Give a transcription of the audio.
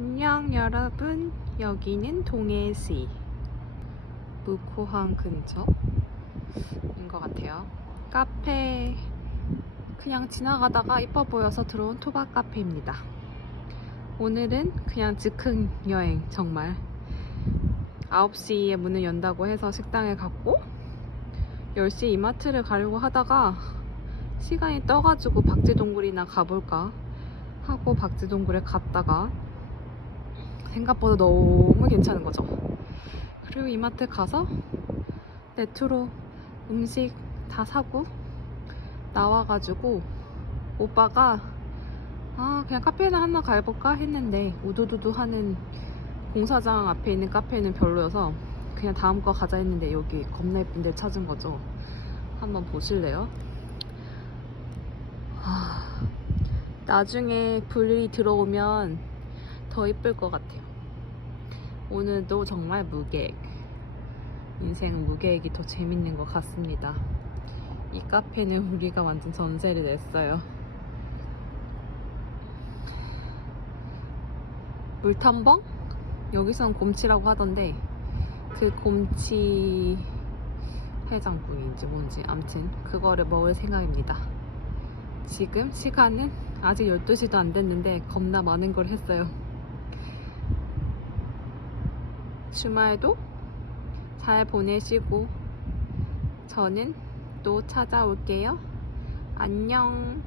안녕 여러분. 여기는 동해시. 무코항 근처인 것 같아요. 카페. 그냥 지나가다가 이뻐 보여서 들어온 토박 카페입니다. 오늘은 그냥 즉흥 여행 정말. 9시에 문을 연다고 해서 식당에 갔고 10시에 이마트를 가려고 하다가 시간이 떠가지고 박쥐동굴이나 가볼까 하고 박쥐동굴에 갔다가 생각보다 너무 괜찮은 거죠. 그리고 이마트 가서 네트로 음식 다 사고 나와가지고 오빠가 아 그냥 카페나 하나 가볼까 했는데 우두두두 하는 공사장 앞에 있는 카페는 별로여서 그냥 다음 거 가자 했는데 여기 겁나 예쁜 데 찾은 거죠. 한번 보실래요? 아, 나중에 불이 들어오면 더 이쁠 것 같아요. 오늘도 정말 무계획. 인생은 무계획이 더 재밌는 것 같습니다. 이 카페는 우리가 완전 전세를 냈어요. 물텀벙? 여기선 곰치라고 하던데 그 곰치 해장국인지 뭔지 암튼 그거를 먹을 생각입니다. 지금 시간은 아직 12시도 안 됐는데 겁나 많은 걸 했어요. 주말도 잘 보내시고 저는 또 찾아올게요. 안녕.